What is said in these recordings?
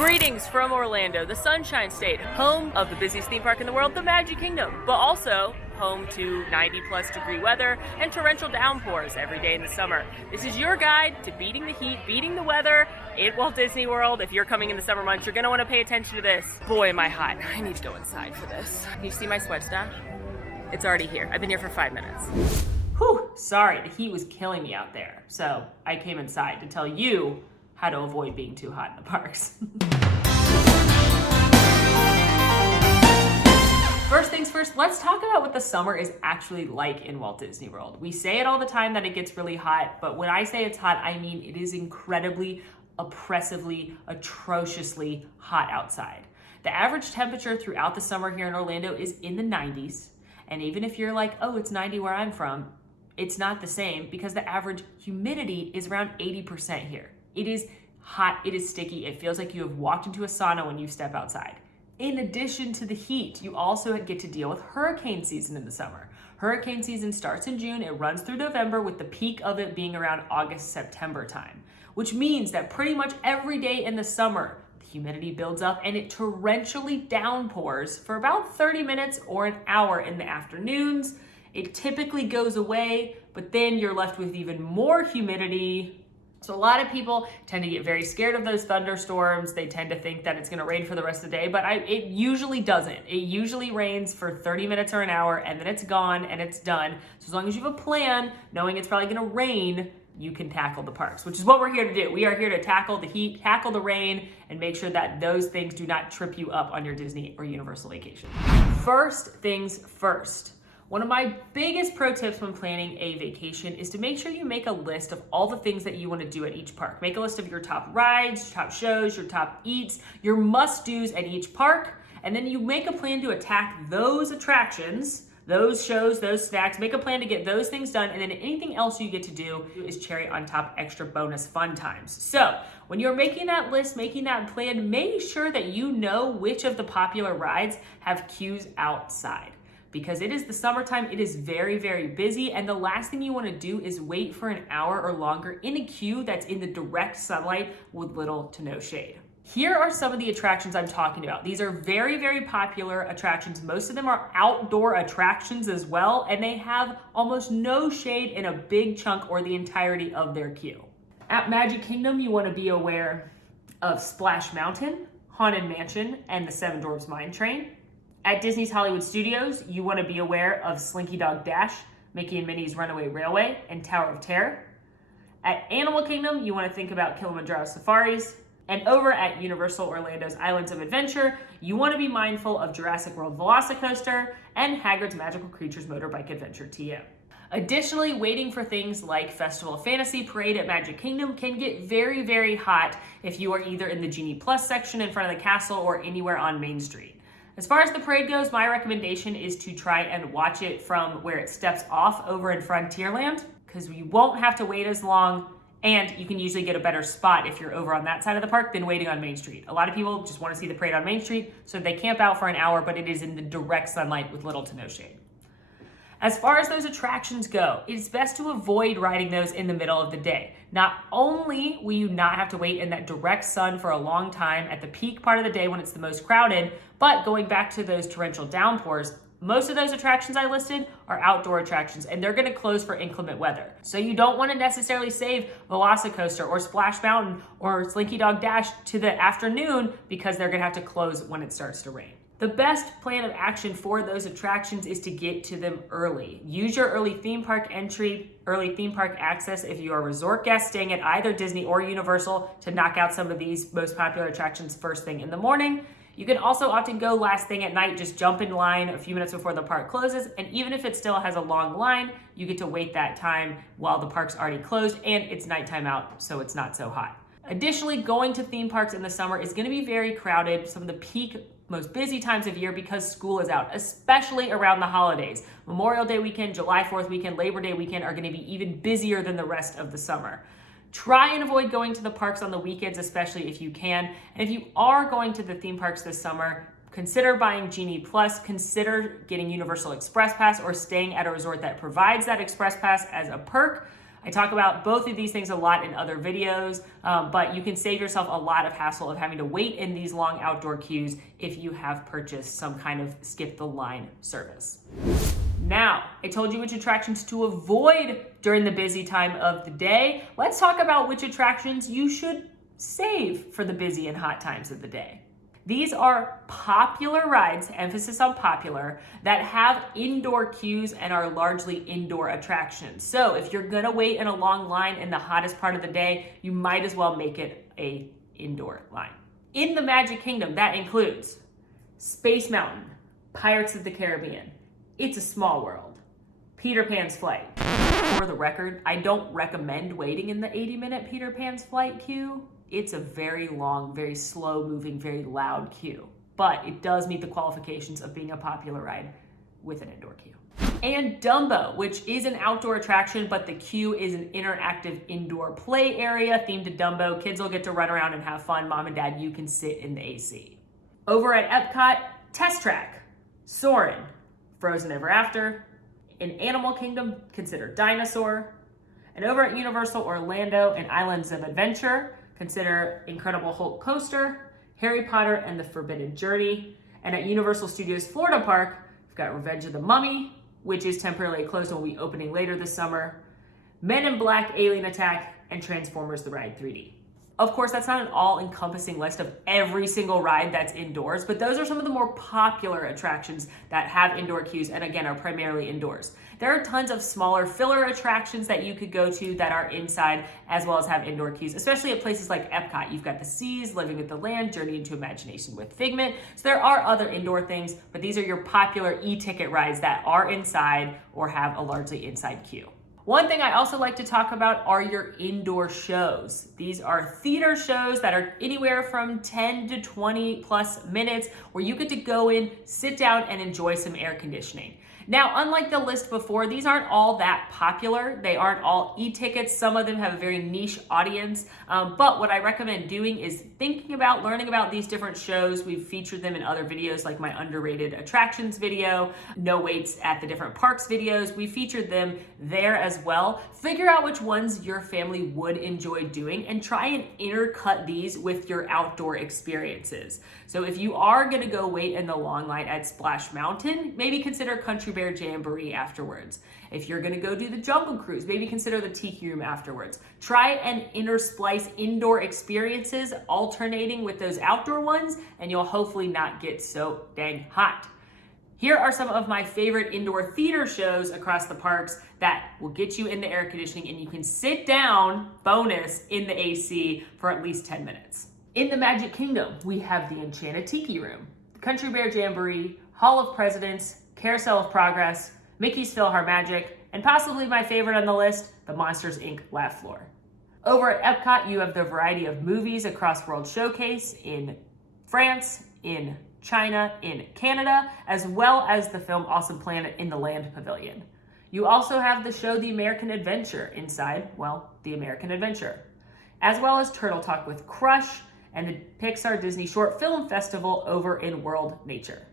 Greetings from Orlando, the Sunshine State, home of the busiest theme park in the world, the Magic Kingdom, but also home to 90+ degree weather and torrential downpours every day in the summer. This is your guide to beating the heat, beating the weather at Walt Disney World. If you're coming in the summer months, you're gonna wanna pay attention to this. Boy, am I hot. I need to go inside for this. Can you see my sweat stash? It's already here. I've been here for 5 minutes. Whew, sorry, the heat was killing me out there. So I came inside to tell you how to avoid being too hot in the parks. First things first, let's talk about what the summer is actually like in Walt Disney World. We say it all the time that it gets really hot, but when I say it's hot, I mean it is incredibly, oppressively, atrociously hot outside. The average temperature throughout the summer here in Orlando is in the 90s. And even if you're like, oh, it's 90 where I'm from, it's not the same because the average humidity is around 80% here. It is hot, it is sticky, it feels like you have walked into a sauna when you step outside. In addition to the heat, you also get to deal with hurricane season in the summer. Hurricane season starts in June, it runs through November with the peak of it being around August, September time, which means that pretty much every day in the summer, the humidity builds up and it torrentially downpours for about 30 minutes or an hour in the afternoons. It typically goes away, but then you're left with even more humidity. So a lot of people tend to get very scared of those thunderstorms. They tend to think that it's gonna rain for the rest of the day, but it usually doesn't. It usually rains for 30 minutes or an hour and then it's gone and it's done. So as long as you have a plan, knowing it's probably gonna rain, you can tackle the parks, which is what we're here to do. We are here to tackle the heat, tackle the rain, and make sure that those things do not trip you up on your Disney or Universal vacation. First things first. One of my biggest pro tips when planning a vacation is to make sure you make a list of all the things that you want to do at each park. Make a list of your top rides, your top shows, your top eats, your must-dos at each park, and then you make a plan to attack those attractions, those shows, those snacks. Make a plan to get those things done, and then anything else you get to do is cherry on top extra bonus fun times. So when you're making that list, making that plan, make sure that you know which of the popular rides have queues outside. Because it is the summertime, it is very, very busy, and the last thing you want to do is wait for an hour or longer in a queue that's in the direct sunlight with little to no shade. Here are some of the attractions I'm talking about. These are very, very popular attractions. Most of them are outdoor attractions as well, and they have almost no shade in a big chunk or the entirety of their queue. At Magic Kingdom, you want to be aware of Splash Mountain, Haunted Mansion, and the Seven Dwarfs Mine Train. At Disney's Hollywood Studios, you want to be aware of Slinky Dog Dash, Mickey and Minnie's Runaway Railway, and Tower of Terror. At Animal Kingdom, you want to think about Kilimanjaro Safaris. And over at Universal Orlando's Islands of Adventure, you want to be mindful of Jurassic World Velocicoaster and Hagrid's Magical Creatures Motorbike Adventure TM. Additionally, waiting for things like Festival of Fantasy Parade at Magic Kingdom can get very, very hot if you are either in the Genie Plus section in front of the castle or anywhere on Main Street. As far as the parade goes, my recommendation is to try and watch it from where it steps off over in Frontierland, because you won't have to wait as long, and you can usually get a better spot if you're over on that side of the park than waiting on Main Street. A lot of people just want to see the parade on Main Street, so they camp out for an hour, but it is in the direct sunlight with little to no shade. As far as those attractions go, it's best to avoid riding those in the middle of the day. Not only will you not have to wait in that direct sun for a long time at the peak part of the day when it's the most crowded, but going back to those torrential downpours, most of those attractions I listed are outdoor attractions and they're gonna close for inclement weather. So you don't wanna necessarily save Velocicoaster or Splash Mountain or Slinky Dog Dash to the afternoon because they're gonna have to close when it starts to rain. The best plan of action for those attractions is to get to them early. Use your early theme park entry, early theme park access if you are a resort guest staying at either Disney or Universal to knock out some of these most popular attractions first thing in the morning. You can also often go last thing at night, just jump in line a few minutes before the park closes, and even if it still has a long line, you get to wait that time while the park's already closed and it's nighttime out, so it's not so hot. Additionally, going to theme parks in the summer is gonna be very crowded, some of the peak most busy times of year because school is out, especially around the holidays. Memorial Day weekend, July 4th weekend, Labor Day weekend are gonna be even busier than the rest of the summer. Try and avoid going to the parks on the weekends, especially if you can. And if you are going to the theme parks this summer, consider buying Genie Plus, consider getting Universal Express Pass or staying at a resort that provides that Express Pass as a perk. I talk about both of these things a lot in other videos, but you can save yourself a lot of hassle of having to wait in these long outdoor queues if you have purchased some kind of skip the line service. Now, I told you which attractions to avoid during the busy time of the day. Let's talk about which attractions you should save for the busy and hot times of the day. These are popular rides, emphasis on popular, that have indoor queues and are largely indoor attractions. So if you're gonna wait in a long line in the hottest part of the day, you might as well make it an indoor line. In the Magic Kingdom, that includes Space Mountain, Pirates of the Caribbean, It's a Small World, Peter Pan's Flight. For the record, I don't recommend waiting in the 80-minute Peter Pan's Flight queue. It's a very long, very slow moving, very loud queue, but it does meet the qualifications of being a popular ride with an indoor queue. And Dumbo, which is an outdoor attraction, but the queue is an interactive indoor play area themed to Dumbo. Kids will get to run around and have fun. Mom and Dad, you can sit in the AC. Over at Epcot, Test Track, Soarin', Frozen Ever After. In Animal Kingdom, consider Dinosaur. And over at Universal Orlando and Islands of Adventure, consider Incredible Hulk Coaster, Harry Potter and the Forbidden Journey. And at Universal Studios Florida Park, we've got Revenge of the Mummy, which is temporarily closed and will be opening later this summer, Men in Black Alien Attack, and Transformers The Ride 3D. Of course, that's not an all-encompassing list of every single ride that's indoors, but those are some of the more popular attractions that have indoor queues and again are primarily indoors. There are tons of smaller filler attractions that you could go to that are inside as well as have indoor queues, especially at places like Epcot. You've got the Seas, Living with the Land, Journey into Imagination with Figment. So there are other indoor things, but these are your popular e-ticket rides that are inside or have a largely inside queue. One thing I also like to talk about are your indoor shows. These are theater shows that are anywhere from 10 to 20 plus minutes where you get to go in, sit down, and enjoy some air conditioning. Now, unlike the list before, these aren't all that popular. They aren't all e-tickets. Some of them have a very niche audience. But what I recommend doing is thinking about, learning about these different shows. We've featured them in other videos like my underrated attractions video, no waits at the different parks videos. We featured them there as well. Figure out which ones your family would enjoy doing and try and intercut these with your outdoor experiences. So if you are gonna go wait in the long line at Splash Mountain, maybe consider Country Bear Jamboree afterwards. If you're gonna go do the Jungle Cruise, maybe consider the Tiki Room afterwards. Try and intersplice indoor experiences alternating with those outdoor ones, and you'll hopefully not get so dang hot. Here are some of my favorite indoor theater shows across the parks that will get you into air conditioning and you can sit down, bonus, in the AC for at least 10 minutes. In the Magic Kingdom, we have the Enchanted Tiki Room, the Country Bear Jamboree, Hall of Presidents, Carousel of Progress, Mickey's PhilharMagic, and possibly my favorite on the list, the Monsters, Inc. Laugh Floor. Over at Epcot, you have the variety of movies across World Showcase in France, in China, in Canada, as well as the film Awesome Planet in the Land Pavilion. You also have the show The American Adventure inside, well, The American Adventure, as well as Turtle Talk with Crush and the Pixar Disney Short Film Festival over in World Nature.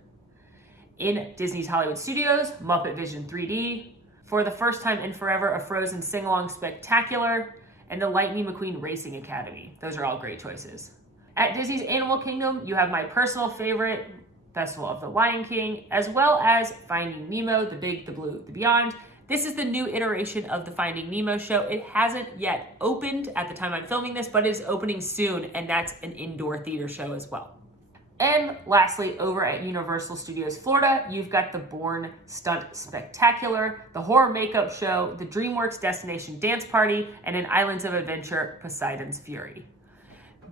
In Disney's Hollywood Studios, Muppet Vision 3D, For the First Time in Forever, a Frozen Sing-Along Spectacular, and the Lightning McQueen Racing Academy. Those are all great choices. At Disney's Animal Kingdom, you have my personal favorite, Festival of the Lion King, as well as Finding Nemo, The Big, the Blue, the Beyond. This is the new iteration of the Finding Nemo show. It hasn't yet opened at the time I'm filming this, but it is opening soon, and that's an indoor theater show as well. And lastly, over at Universal Studios Florida, you've got the Bourne Stunt Spectacular, the Horror Makeup Show, the DreamWorks Destination Dance Party, and in Islands of Adventure, Poseidon's Fury.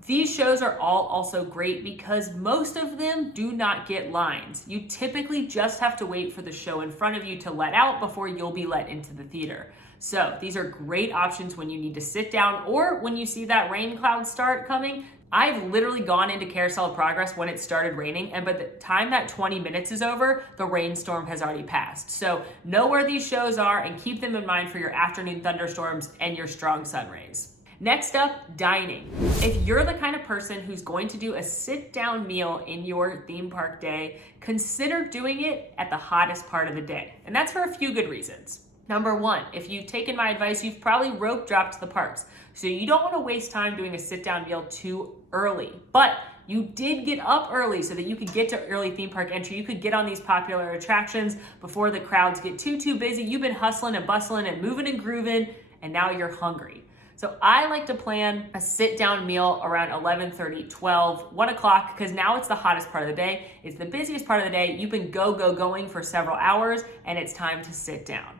These shows are all also great because most of them do not get lines. You typically just have to wait for the show in front of you to let out before you'll be let into the theater. So these are great options when you need to sit down or when you see that rain cloud start coming. I've literally gone into Carousel of Progress when it started raining, and by the time that 20 minutes is over, the rainstorm has already passed. So know where these shows are and keep them in mind for your afternoon thunderstorms and your strong sun rays. Next up, dining. If you're the kind of person who's going to do a sit-down meal in your theme park day, consider doing it at the hottest part of the day. And that's for a few good reasons. Number one, if you've taken my advice, you've probably rope dropped to the parks. So you don't want to waste time doing a sit-down meal too early. But you did get up early so that you could get to early theme park entry. You could get on these popular attractions before the crowds get too busy. You've been hustling and bustling and moving and grooving, and now you're hungry. So I like to plan a sit-down meal around 11:30, 12, 1 o'clock, because now it's the hottest part of the day. It's the busiest part of the day. You've been going for several hours, and it's time to sit down.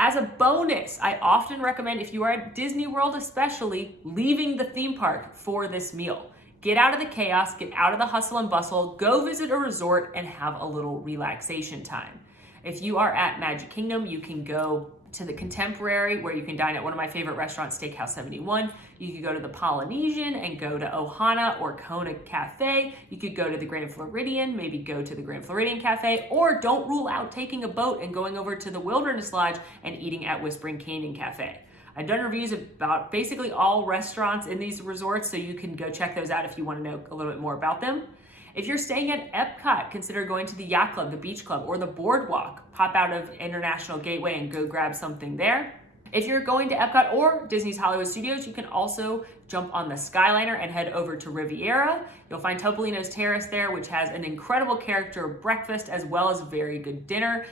As a bonus, I often recommend, if you are at Disney World especially, leaving the theme park for this meal. Get out of the chaos, get out of the hustle and bustle, go visit a resort and have a little relaxation time. If you are at Magic Kingdom, you can go to the Contemporary, where you can dine at one of my favorite restaurants, Steakhouse 71. You could go to the Polynesian and go to Ohana or Kona Cafe. You could go to the Grand Floridian, maybe go to the Grand Floridian Cafe, or don't rule out taking a boat and going over to the Wilderness Lodge and eating at Whispering Canyon Cafe. I've done reviews about basically all restaurants in these resorts, so you can go check those out if you want to know a little bit more about them. If you're staying at Epcot, consider going to the Yacht Club, the Beach Club, or the Boardwalk. Pop out of International Gateway and go grab something there. If you're going to Epcot or Disney's Hollywood Studios, you can also jump on the Skyliner and head over to Riviera. You'll find Topolino's Terrace there, which has an incredible character breakfast as well as very good dinner.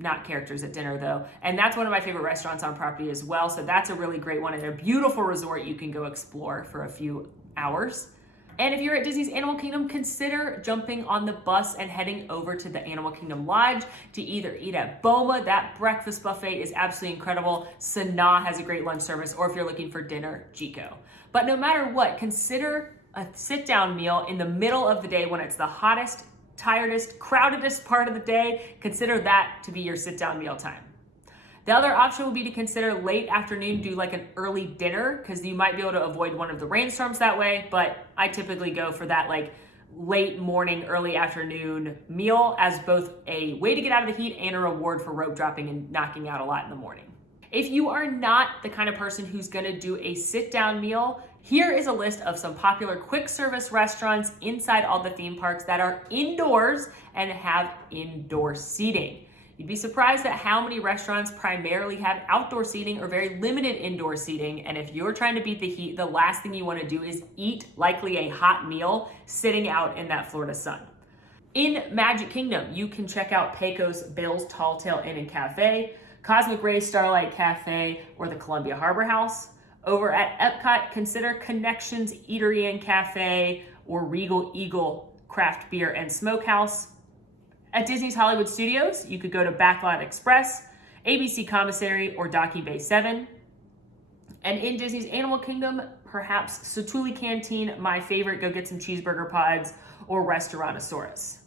Not characters at dinner though. And that's one of my favorite restaurants on property as well. So that's a really great one and a beautiful resort you can go explore for a few hours. And if you're at Disney's Animal Kingdom, consider jumping on the bus and heading over to the Animal Kingdom Lodge to either eat at Boma. That breakfast buffet is absolutely incredible. Sanaa has a great lunch service, or if you're looking for dinner, Chico. But no matter what, consider a sit-down meal in the middle of the day when it's the hottest, tiredest, crowdedest part of the day. Consider that to be your sit-down meal time. The other option would be to consider late afternoon, do like an early dinner, because you might be able to avoid one of the rainstorms that way, but I typically go for that like late morning, early afternoon meal as both a way to get out of the heat and a reward for rope dropping and knocking out a lot in the morning. If you are not the kind of person who's gonna do a sit-down meal, here is a list of some popular quick service restaurants inside all the theme parks that are indoors and have indoor seating. You'd be surprised at how many restaurants primarily have outdoor seating or very limited indoor seating. And if you're trying to beat the heat, the last thing you want to do is eat likely a hot meal sitting out in that Florida sun. In Magic Kingdom, you can check out Pecos Bill's Tall Tale Inn and Cafe, Cosmic Ray Starlight Cafe, or the Columbia Harbor House. Over at Epcot, consider Connections Eatery and Cafe or Regal Eagle Craft Beer and Smokehouse. At Disney's Hollywood Studios, you could go to Backlot Express, ABC Commissary, or Docky Bay 7. And in Disney's Animal Kingdom, perhaps Satu'li Canteen, my favorite, go get some cheeseburger pods, or Restaurantosaurus.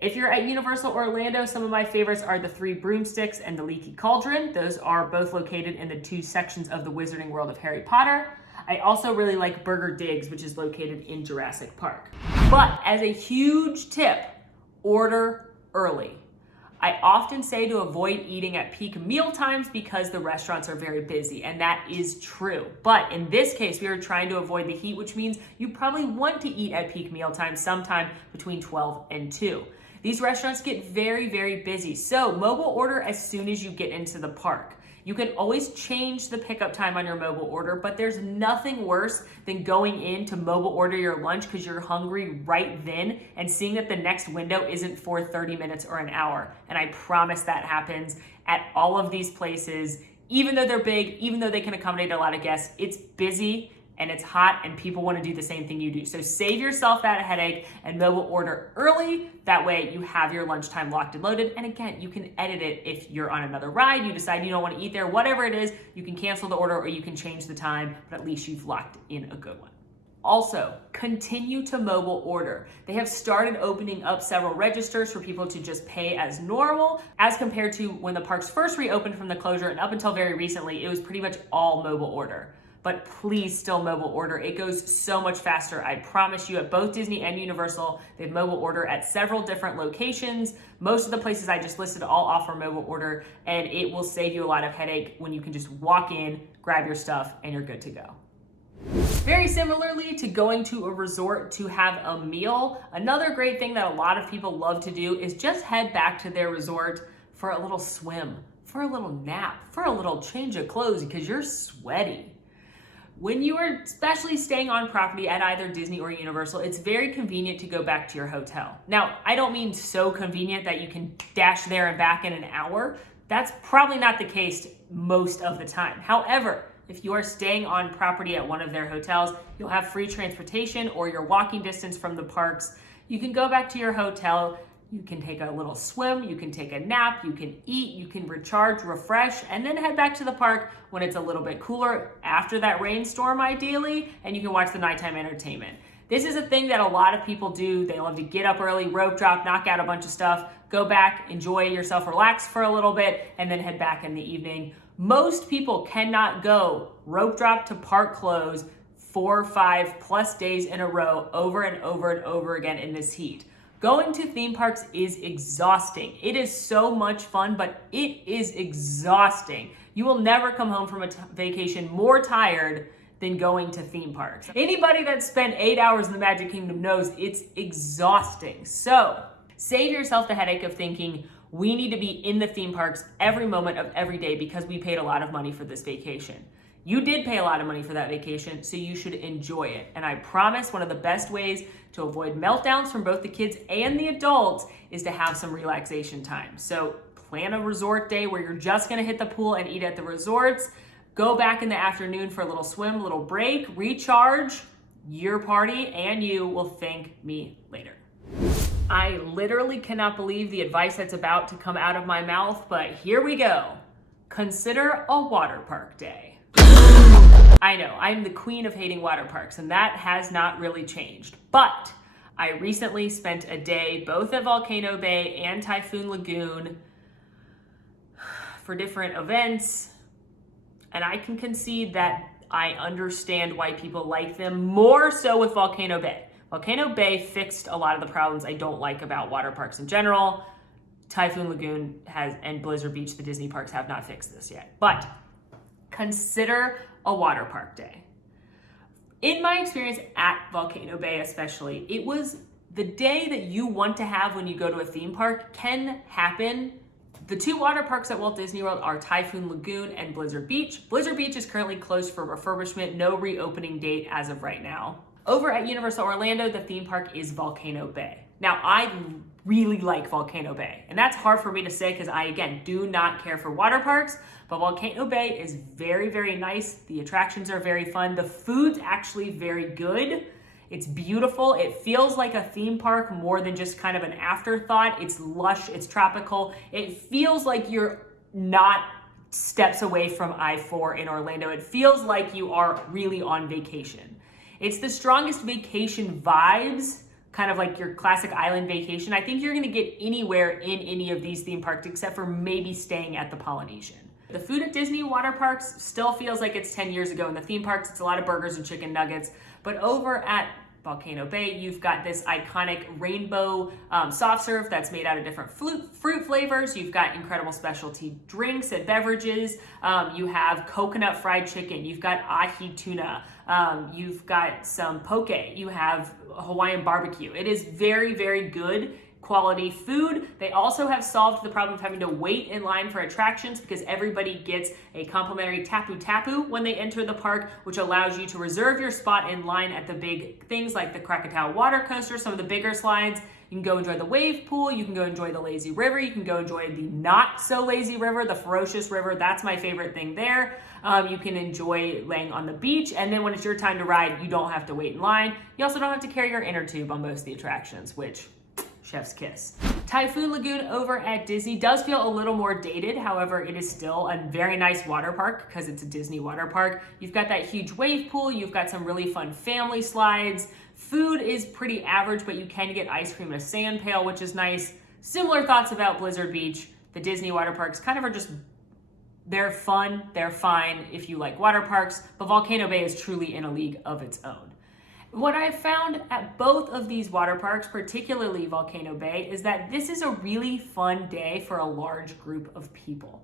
If you're at Universal Orlando, some of my favorites are the Three Broomsticks and the Leaky Cauldron. Those are both located in the two sections of the Wizarding World of Harry Potter. I also really like Burger Digs, which is located in Jurassic Park. But as a huge tip, order early. I often say to avoid eating at peak meal times because the restaurants are very busy, and that is true. But in this case, we are trying to avoid the heat, which means you probably want to eat at peak meal time sometime between 12 and 2. These restaurants get very, very busy, so mobile order as soon as you get into the park. You can always change the pickup time on your mobile order, but there's nothing worse than going in to mobile order your lunch because you're hungry right then and seeing that the next window isn't for 30 minutes or an hour. And I promise that happens at all of these places. Even though they're big, even though they can accommodate a lot of guests, it's busy and it's hot and people want to do the same thing you do. So save yourself that headache and mobile order early. That way you have your lunchtime locked and loaded. And again, you can edit it if you're on another ride, you decide you don't want to eat there, whatever it is, you can cancel the order or you can change the time, but at least you've locked in a good one. Also, continue to mobile order. They have started opening up several registers for people to just pay as normal, as compared to when the parks first reopened from the closure, and up until very recently, it was pretty much all mobile order. But please still mobile order. It goes so much faster. I promise you, at both Disney and Universal, they have mobile order at several different locations. Most of the places I just listed all offer mobile order, and it will save you a lot of headache when you can just walk in, grab your stuff, and you're good to go. Very similarly to going to a resort to have a meal, another great thing that a lot of people love to do is just head back to their resort for a little swim, for a little nap, for a little change of clothes because you're sweaty. When you are especially staying on property at either Disney or Universal, it's very convenient to go back to your hotel. Now, I don't mean so convenient that you can dash there and back in an hour. That's probably not the case most of the time. However, if you are staying on property at one of their hotels, you'll have free transportation or you're walking distance from the parks. You can go back to your hotel. You can take a little swim, you can take a nap, you can eat, you can recharge, refresh, and then head back to the park when it's a little bit cooler after that rainstorm ideally, and you can watch the nighttime entertainment. This is a thing that a lot of people do. They love to get up early, rope drop, knock out a bunch of stuff, go back, enjoy yourself, relax for a little bit, and then head back in the evening. Most people cannot go rope drop to park close 4 or 5+ days in a row over and over and over again in this heat. Going to theme parks is exhausting. It is so much fun, but it is exhausting. You will never come home from a vacation more tired than going to theme parks. Anybody that spent 8 hours in the Magic Kingdom knows it's exhausting. So save yourself the headache of thinking we need to be in the theme parks every moment of every day because we paid a lot of money for this vacation. You did pay a lot of money for that vacation, so you should enjoy it. And I promise one of the best ways to avoid meltdowns from both the kids and the adults is to have some relaxation time. So plan a resort day where you're just gonna hit the pool and eat at the resorts. Go back in the afternoon for a little swim, a little break, recharge. Your party and you will thank me later. I literally cannot believe the advice that's about to come out of my mouth, but here we go. Consider a water park day. I know, I'm the queen of hating water parks, and that has not really changed. But I recently spent a day both at Volcano Bay and Typhoon Lagoon for different events, and I can concede that I understand why people like them, more so with Volcano Bay. Volcano Bay fixed a lot of the problems I don't like about water parks in general. Typhoon Lagoon and Blizzard Beach, the Disney parks, have not fixed this yet. But consider a water park day. In my experience at Volcano Bay especially, it was the day that you want to have when you go to a theme park can happen. The two water parks at Walt Disney World are Typhoon Lagoon and Blizzard Beach. Blizzard Beach is currently closed for refurbishment, no reopening date as of right now. Over at Universal Orlando, the theme park is Volcano Bay. Now, I really like Volcano Bay, and that's hard for me to say because I, again, do not care for water parks, but Volcano Bay is very, very nice. The attractions are very fun. The food's actually very good. It's beautiful. It feels like a theme park more than just kind of an afterthought. It's lush, it's tropical. It feels like you're not steps away from I-4 in Orlando. It feels like you are really on vacation. It's the strongest vacation vibes, kind of like your classic island vacation, I think you're gonna get anywhere in any of these theme parks except for maybe staying at the Polynesian. The food at Disney water parks still feels like it's 10 years ago. In the theme parks, it's a lot of burgers and chicken nuggets. But over at Volcano Bay, you've got this iconic rainbow soft serve that's made out of different fruit flavors. You've got incredible specialty drinks and beverages. You have coconut fried chicken. You've got ahi tuna. You've got some poke. You have Hawaiian barbecue. It is very, very good quality food. They also have solved the problem of having to wait in line for attractions because everybody gets a complimentary tapu tapu when they enter the park, which allows you to reserve your spot in line at the big things like the Krakatoa water coaster, some of the bigger slides. You can go enjoy the wave pool. You can go enjoy the lazy river. You can go enjoy the not so lazy river, the ferocious river. That's my favorite thing there. You can enjoy laying on the beach. And then when it's your time to ride, you don't have to wait in line. You also don't have to carry your inner tube on most of the attractions, which chef's kiss. Typhoon Lagoon over at Disney does feel a little more dated. However, it is still a very nice water park because it's a Disney water park. You've got that huge wave pool. You've got some really fun family slides. Food is pretty average, but you can get ice cream in a sand pail, which is nice. Similar thoughts about Blizzard Beach. The Disney water parks kind of are just, they're fun, they're fine if you like water parks, but Volcano Bay is truly in a league of its own. What I've found at both of these water parks, particularly Volcano Bay, is that this is a really fun day for a large group of people.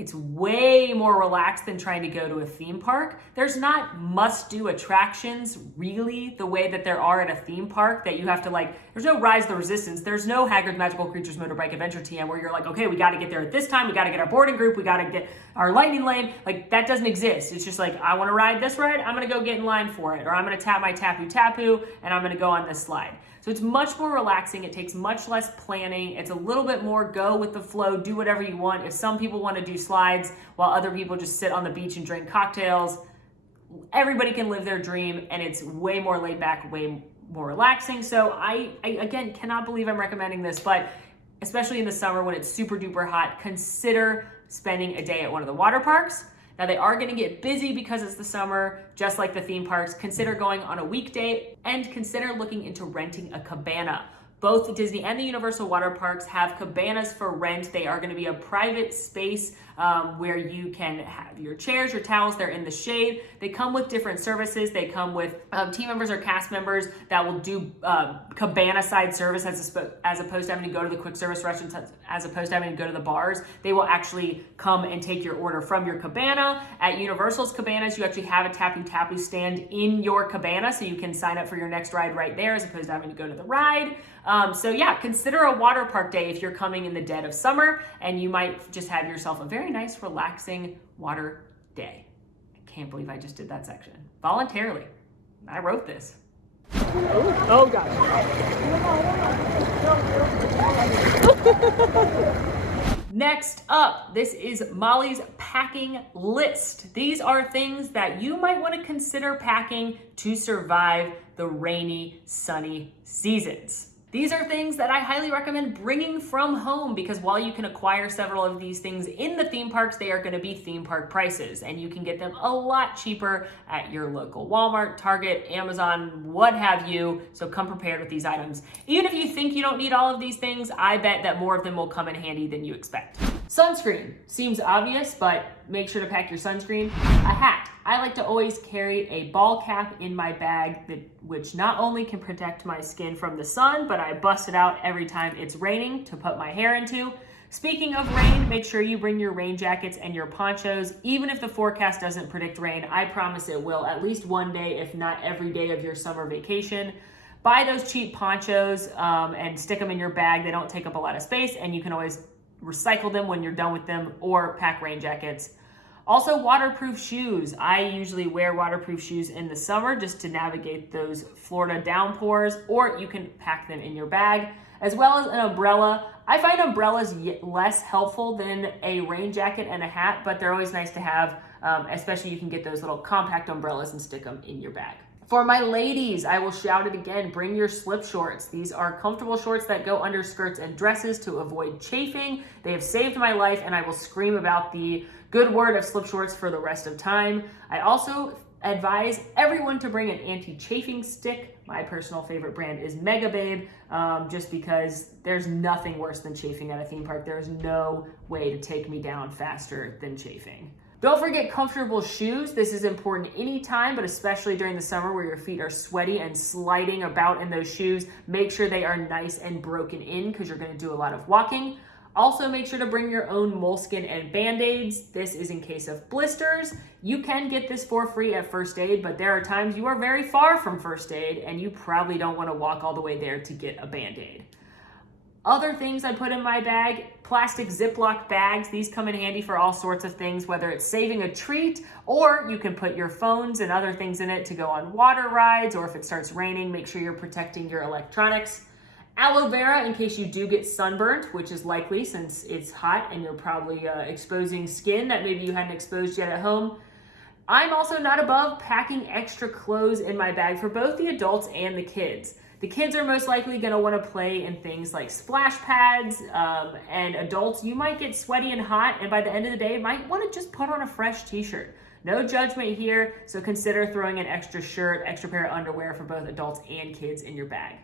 It's way more relaxed than trying to go to a theme park. There's not must-do attractions really the way that there are at a theme park that you have to there's no Rise of the Resistance. There's no Hagrid's Magical Creatures Motorbike Adventure TM where you're like, okay, we got to get there at this time. We got to get our boarding group. We got to get our lightning lane. That doesn't exist. It's just I want to ride this ride. I'm going to go get in line for it. Or I'm going to tap my Tapu Tapu and I'm going to go on this slide. So it's much more relaxing. It takes much less planning. It's a little bit more go with the flow, do whatever you want. If some people want to do slides while other people just sit on the beach and drink cocktails, everybody can live their dream, and it's way more laid back, way more relaxing. So I again, cannot believe I'm recommending this, but especially in the summer when it's super duper hot, consider spending a day at one of the water parks. Now, they are going to get busy because it's the summer, just like the theme parks. Consider going on a weekday and consider looking into renting a cabana. Both the Disney and the Universal water parks have cabanas for rent. They are going to be a private space where you can have your chairs, your towels. They're in the shade. They come with different services. They come with team members or cast members that will do cabana side service as opposed to having to go to the quick service restaurants, as opposed to having to go to the bars. They will actually come and take your order from your cabana. At Universal's cabanas, you actually have a Tapu Tapu stand in your cabana, so you can sign up for your next ride right there as opposed to having to go to the ride. So yeah, consider a water park day if you're coming in the dead of summer, and you might just have yourself a very nice, relaxing water day. I can't believe I just did that section voluntarily. I wrote this. Oh gosh. Next up, this is Molly's packing list. These are things that you might want to consider packing to survive the rainy, sunny seasons. These are things that I highly recommend bringing from home because while you can acquire several of these things in the theme parks, they are going to be theme park prices, and you can get them a lot cheaper at your local Walmart, Target, Amazon, what have you. So come prepared with these items. Even if you think you don't need all of these things, I bet that more of them will come in handy than you expect. Sunscreen seems obvious, but make sure to pack your sunscreen. A hat. I like to always carry a ball cap in my bag, which not only can protect my skin from the sun, but I bust it out every time it's raining to put my hair into. Speaking of rain, make sure you bring your rain jackets and your ponchos. Even if the forecast doesn't predict rain, I promise it will at least one day, if not every day of your summer vacation. Buy those cheap ponchos and stick them in your bag. They don't take up a lot of space, and you can always recycle them when you're done with them, or pack rain jackets. Also, waterproof shoes. I usually wear waterproof shoes in the summer just to navigate those Florida downpours, or you can pack them in your bag, as well as an umbrella. I find umbrellas less helpful than a rain jacket and a hat, but they're always nice to have, especially you can get those little compact umbrellas and stick them in your bag. For my ladies, I will shout it again, bring your slip shorts. These are comfortable shorts that go under skirts and dresses to avoid chafing. They have saved my life, and I will scream about the good word of slip shorts for the rest of time. I also advise everyone to bring an anti-chafing stick. My personal favorite brand is Mega Babe, just because there's nothing worse than chafing at a theme park. There's no way to take me down faster than chafing. Don't forget comfortable shoes. This is important anytime, but especially during the summer where your feet are sweaty and sliding about in those shoes. Make sure they are nice and broken in because you're going to do a lot of walking. Also, make sure to bring your own moleskin and band-aids. This is in case of blisters. You can get this for free at First Aid, but there are times you are very far from First Aid and you probably don't want to walk all the way there to get a band-aid. Other things I put in my bag, plastic Ziploc bags. These come in handy for all sorts of things, whether it's saving a treat, or you can put your phones and other things in it to go on water rides, or if it starts raining, make sure you're protecting your electronics. Aloe vera in case you do get sunburnt, which is likely since it's hot and you're probably exposing skin that maybe you hadn't exposed yet at home. I'm also not above packing extra clothes in my bag for both the adults and the kids. The kids are most likely going to want to play in things like splash pads, and adults, you might get sweaty and hot, and by the end of the day, might want to just put on a fresh t-shirt. No judgment here, so consider throwing an extra shirt, extra pair of underwear for both adults and kids in your bag.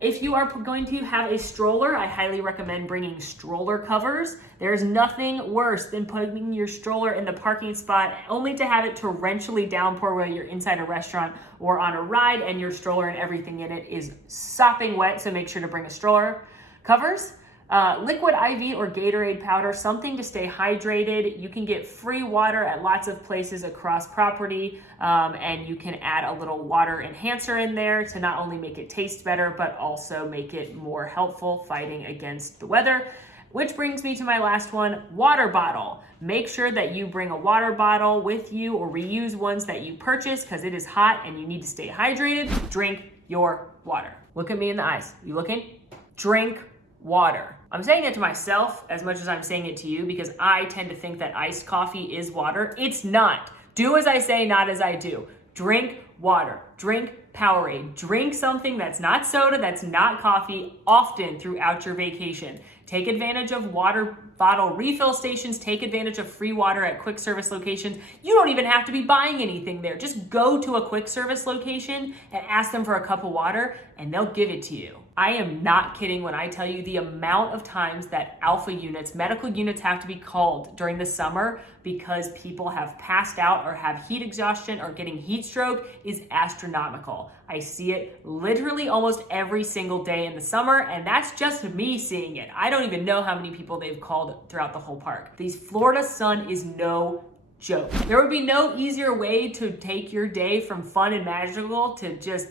If you are going to have a stroller, I highly recommend bringing stroller covers. There's nothing worse than putting your stroller in the parking spot only to have it torrentially downpour while you're inside a restaurant or on a ride and your stroller and everything in it is sopping wet, so make sure to bring a stroller. Covers, Liquid IV or Gatorade powder, something to stay hydrated. You can get free water at lots of places across property, and you can add a little water enhancer in there to not only make it taste better, but also make it more helpful fighting against the weather. Which brings me to my last one, water bottle. Make sure that you bring a water bottle with you or reuse ones that you purchase because it is hot and you need to stay hydrated. Drink your water. Look at me in the eyes. You looking? Drink water. I'm saying it to myself as much as I'm saying it to you because I tend to think that iced coffee is water. It's not. Do as I say, not as I do. Drink water. Drink Powerade. Drink something that's not soda, that's not coffee often throughout your vacation. Take advantage of water bottle refill stations. Take advantage of free water at quick service locations. You don't even have to be buying anything there. Just go to a quick service location and ask them for a cup of water and they'll give it to you. I am not kidding when I tell you the amount of times that alpha units, medical units, have to be called during the summer because people have passed out or have heat exhaustion or getting heat stroke is astronomical. I see it literally almost every single day in the summer, and that's just me seeing it. I don't even know how many people they've called throughout the whole park. The Florida sun is no joke. There would be no easier way to take your day from fun and magical to just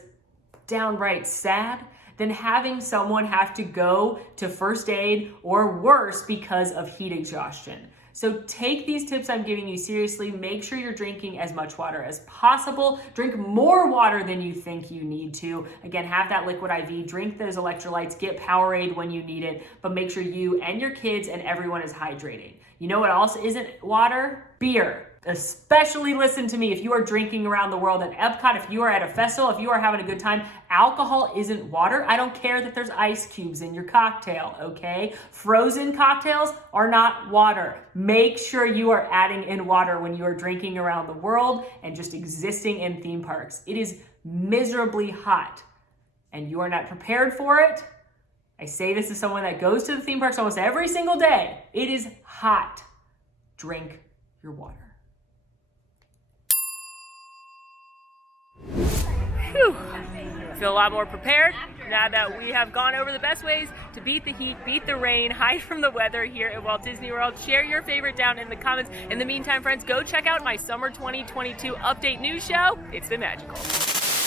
downright sad than having someone have to go to first aid or worse because of heat exhaustion. So take these tips I'm giving you seriously. Make sure you're drinking as much water as possible. Drink more water than you think you need to. Again, have that liquid IV, drink those electrolytes, get Powerade when you need it, but make sure you and your kids and everyone is hydrating. You know what else isn't water? Beer. Especially listen to me, if you are drinking around the world at Epcot, if you are at a festival, if you are having a good time, alcohol isn't water. I don't care that there's ice cubes in your cocktail, okay? Frozen cocktails are not water. Make sure you are adding in water when you are drinking around the world and just existing in theme parks. It is miserably hot and you are not prepared for it. I say this as someone that goes to the theme parks almost every single day. It is hot. Drink your water. Whew. Feel a lot more prepared now that we have gone over the best ways to beat the heat, beat the rain, hide from the weather here at Walt Disney World. Share your favorite down in the comments. In the meantime, friends, go check out my Summer 2022 Update News Show. It's been magical.